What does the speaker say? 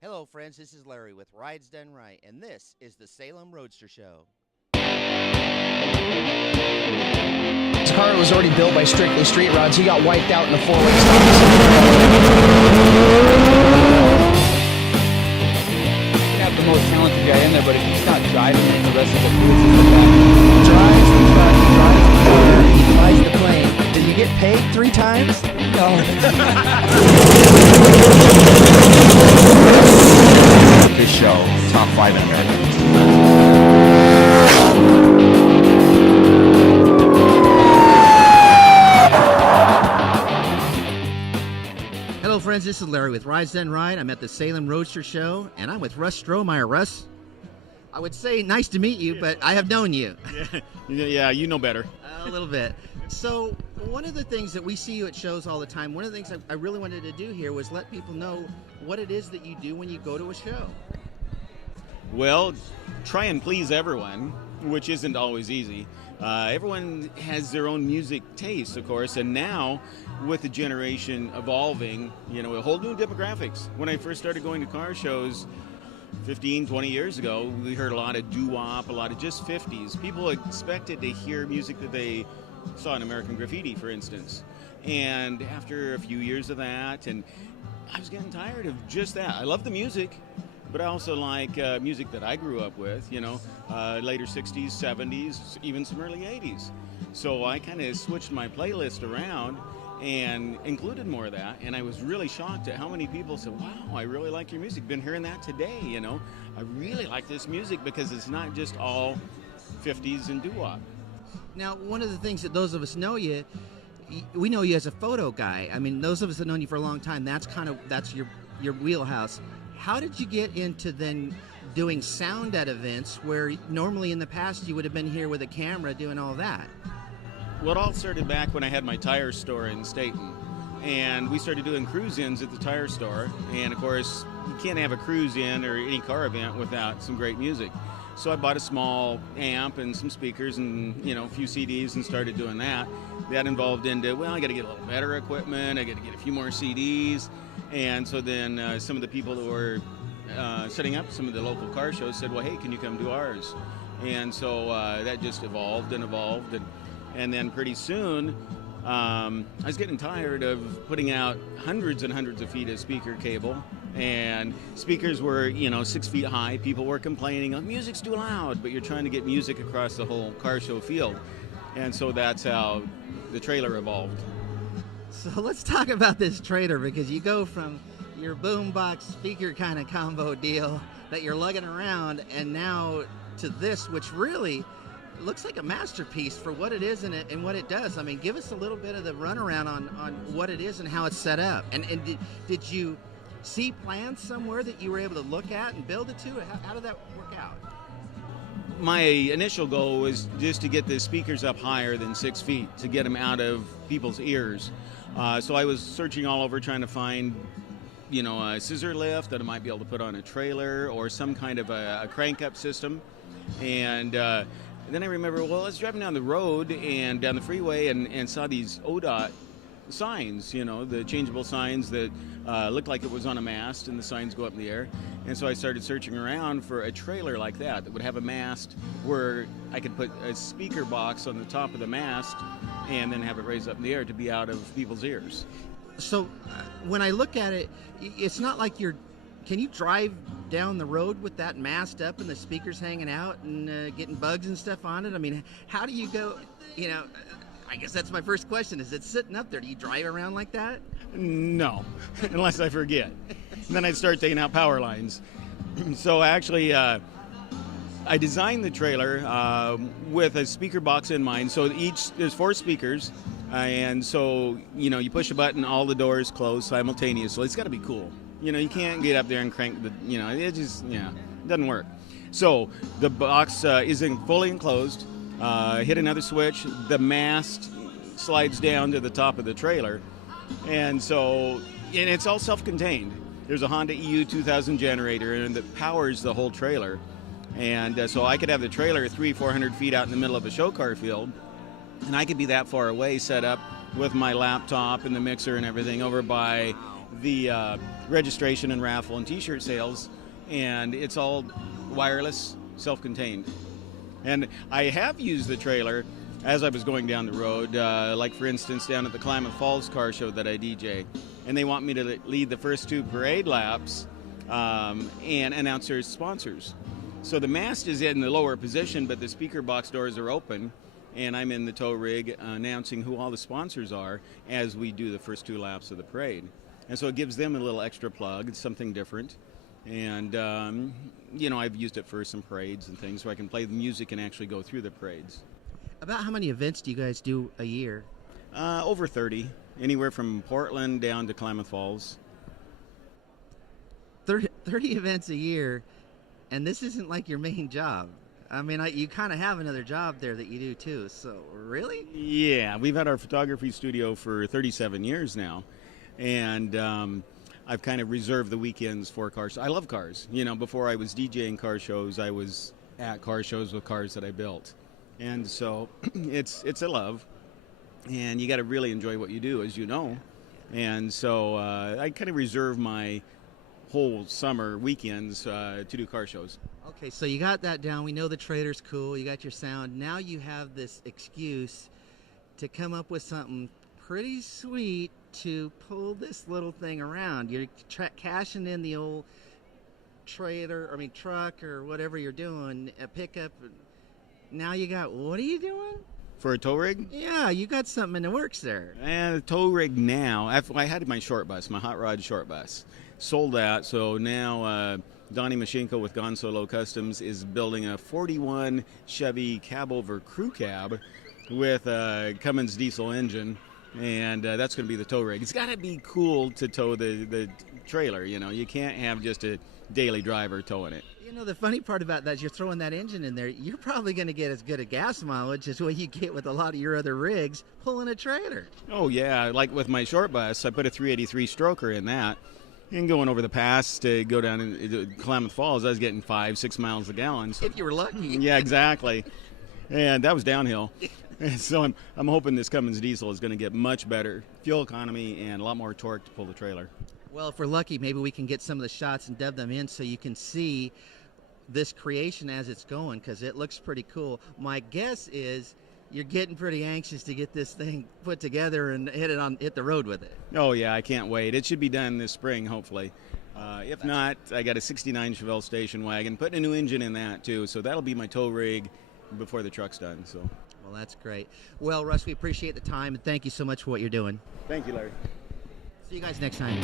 Hello, friends. This is Larry with Rides Done Right, and this is the Salem Roadster Show. His car was already built by Strictly Street Rods. He got wiped out in the four-way stop. You can have the most talented guy in there, but if he's not driving it, the rest of the crew is just Drives the truck, he drives the car, he flies the plane. Did you get paid 3 times? No. This show, top 5 in America. Hello, friends. This is Larry with Rides Done Right. I'm at the Salem Roadster Show, and I'm with Russ Strohmeyer. Russ, I would say nice to meet you, but I have known you. Yeah, you know better. A little bit. So one of the things that we see you at shows all the time, one of the things I really wanted to do here was let people know what it is that you do when you go to a show. Well, try and please everyone, which isn't always easy. Everyone has their own music taste, of course, and now with the generation evolving, a whole new demographics. When I first started going to car shows 15, 20 years ago, we heard a lot of doo-wop, a lot of just 50s. People expected to hear music that they saw in American Graffiti, for instance. And after a few years of that, and I was getting tired of just that. I love the music, but I also like music that I grew up with, later 60s, 70s, even some early 80s. So I kind of switched my playlist around and included more of that, and I was really shocked at how many people said, wow, I really like your music. Been hearing that today, I really like this music because it's not just all 50s and doo-wop. Now, one of the things that those of us know you, we know you as a photo guy. I mean, those of us that have known you for a long time, that's your wheelhouse. How did you get into then doing sound at events where normally in the past you would have been here with a camera doing all that? Well, it all started back when I had my tire store in Staten, and we started doing cruise-ins at the tire store. And of course, you can't have a cruise-in or any car event without some great music. So I bought a small amp and some speakers and a few CDs and started doing that. That involved into, I got to get a little better equipment. I got to get a few more CDs. And so then some of the people that were setting up some of the local car shows said, well, hey, can you come do ours? And so that just evolved and evolved. And then pretty soon, I was getting tired of putting out hundreds and hundreds of feet of speaker cable. And speakers were, 6 feet high. People were complaining, oh, music's too loud, but you're trying to get music across the whole car show field. And so that's how the trailer evolved. So let's talk about this trailer, because you go from your boombox speaker kind of combo deal that you're lugging around, and now to this, which really looks like a masterpiece for what it is and what it does. I mean, give us a little bit of the runaround on what it is and how it's set up. And did you see plans somewhere that you were able to look at and build it to? How did that work out? My initial goal was just to get the speakers up higher than 6 feet, to get them out of people's ears. So I was searching all over trying to find, a scissor lift that I might be able to put on a trailer or some kind of a crank-up system. And then I remember, I was driving down the road and down the freeway and saw these ODOT signs, the changeable signs that looked like it was on a mast, and the signs go up in the air. And so I started searching around for a trailer like that would have a mast where I could put a speaker box on the top of the mast and then have it raised up in the air to be out of people's ears. So when I look at it, it's not like can you drive down the road with that mast up and the speakers hanging out and getting bugs and stuff on it? I mean, how do you go, I guess that's my first question. Is it sitting up there? Do you drive around like that? No, unless I forget. Then I'd start taking out power lines. So actually, I designed the trailer with a speaker box in mind. So there's 4 speakers, and so, you push a button, all the doors close simultaneously. It's got to be cool. You can't get up there and crank it just, it doesn't work. So the box isn't fully enclosed. Hit another switch, the mast slides down to the top of the trailer, and it's all self-contained. There's a Honda EU 2000 generator and that powers the whole trailer, and so I could have the trailer 300-400 feet out in the middle of a show car field, and I could be that far away set up with my laptop and the mixer and everything over by the registration and raffle and T-shirt sales, and it's all wireless, self-contained. And I have used the trailer as I was going down the road, like for instance down at the Klamath Falls car show that I DJ, and they want me to lead the first 2 parade laps and announce their sponsors. So the mast is in the lower position, but the speaker box doors are open, and I'm in the tow rig announcing who all the sponsors are as we do the first 2 laps of the parade. And so it gives them a little extra plug. It's something different. And, I've used it for some parades and things, so I can play the music and actually go through the parades. About how many events do you guys do a year? Over 30, anywhere from Portland down to Klamath Falls. 30 events a year, and this isn't like your main job. I mean, you kind of have another job there that you do too, so really? Yeah, we've had our photography studio for 37 years now, and I've kind of reserved the weekends for cars. I love cars. Before I was DJing car shows, I was at car shows with cars that I built. And so it's a love, and you got to really enjoy what you do, as you know. And so I kind of reserve my whole summer weekends to do car shows. Okay, so you got that down. We know the trailer's cool. You got your sound. Now you have this excuse to come up with something pretty sweet to pull this little thing around. You're cashing in the old truck or whatever you're doing, a pickup. Now you got, what are you doing? For a tow rig? Yeah, you got something in the works there. And the tow rig now, I had my short bus, my hot rod short bus. Sold that, so now Donnie Mashinko with Gone Solo Customs is building a 41 Chevy cab-over crew cab with a Cummins diesel engine, and that's going to be the tow rig. It's got to be cool to tow the trailer, You can't have just a daily driver towing it. The funny part about that is you're throwing that engine in there, you're probably going to get as good a gas mileage as what you get with a lot of your other rigs pulling a trailer. Oh, yeah. Like with my short bus, I put a 383 stroker in that. And going over the pass to go down in Klamath Falls, I was getting 5-6 miles a gallon. So. If you were lucky. Yeah, exactly. And that was downhill. And so I'm hoping this Cummins diesel is going to get much better fuel economy and a lot more torque to pull the trailer. Well, if we're lucky, maybe we can get some of the shots and dub them in so you can see this creation as it's going, because it looks pretty cool. My guess is you're getting pretty anxious to get this thing put together and hit the road with it. Oh yeah, I can't wait. It should be done this spring, hopefully. If not, I got a 69 Chevelle station wagon, putting a new engine in that too, so that'll be my tow rig before the truck's done. So. Well, that's great. Well, Russ, we appreciate the time, and thank you so much for what you're doing. Thank you, Larry. See you guys next time.